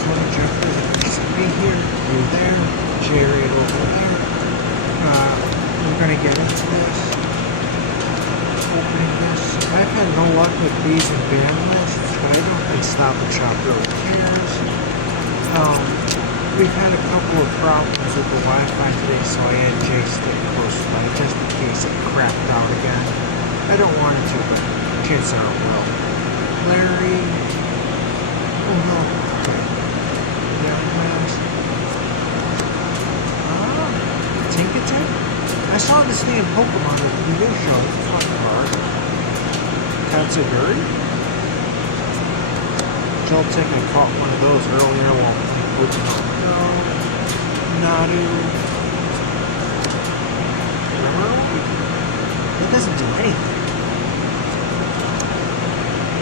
Tony Jeffers, me here, you there, Jared over there. We're gonna get into this. Opening this. I've had no luck with these and ban lists, but I don't think Stop and Shop really cares. We've had a couple of problems with the Wi-Fi today, so I had Jay stick close by just in case it crapped out again. I don't want it to, but chances are it will. Larry. Oh no. Okay. Tinkaton? I saw this thing in Pokemon at the video show. It's a fun card. Katsuguri? Joltik, I caught one of those earlier while playing Pokemon Go. Nadu. It doesn't do anything.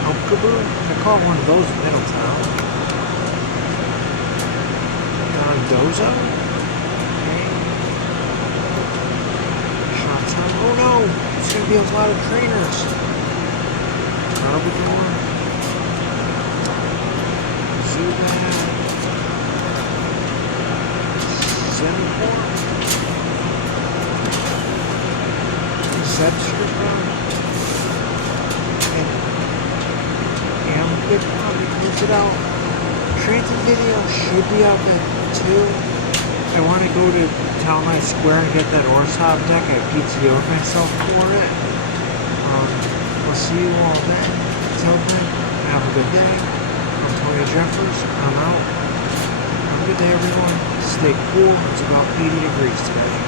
Alkaboo? I caught one of those in Middletown. Dondozo? Oh no! It's going to be a lot of trainers. Carbador. Zubat. Zenithor. Zebstripper. And Ambit probably close it out. Transit video should be out at 2. I want to go to Town Line Square and get that Orzhov deck. I PTO'd myself for it. We'll see you all then. Until then, have a good day. I'm Tony Jeffers. I'm out. Have a good day, everyone. Stay cool. It's about 80 degrees today.